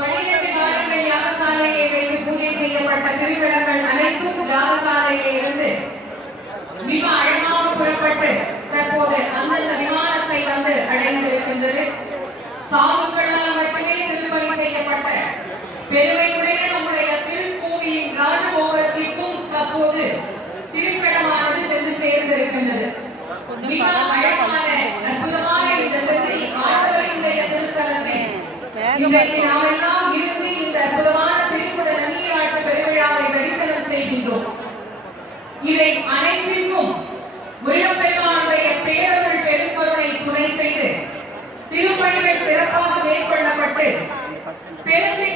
12 காலங்கள் யாகசாலையை வைத்து பூஜை செய்யப்பட்ட திருவிழாக்கள் அனைத்தும் யாகசாலையில் இருந்து மிக அழகாக புறப்பட்டு தற்போது அந்தந்த விமானத்தை வந்து அடைந்திருக்கின்றது. சாதுக்களால் மட்டுமே திருப்பணி செய்யப்பட்ட பெருமையுடைய நம்முடைய திருக்கோவிலின் ராஜகோபுரத்திற்கும் தற்போது திருப்பணமானது சென்று சேர்ந்திருக்கின்றது. மிக அழகான அற்புதமான இந்த செந்தில் ஆண்டவருடைய திருத்தலத்தை இன்றைக்கு நாம் எல்லாம் இருந்து இந்த அற்புதமான திருக்குட நன்னீராட்டு பெருவிழாவை தரிசனம் செய்கின்றோம். இதை அனைத்திற்கும் முருகப்பெருமானுடைய பேரருள் பெரும்பொருளை துணை செய்து திருப்பணிகள் சிறப்பாக மேற்கொள்ளப்பட்டு பெருமை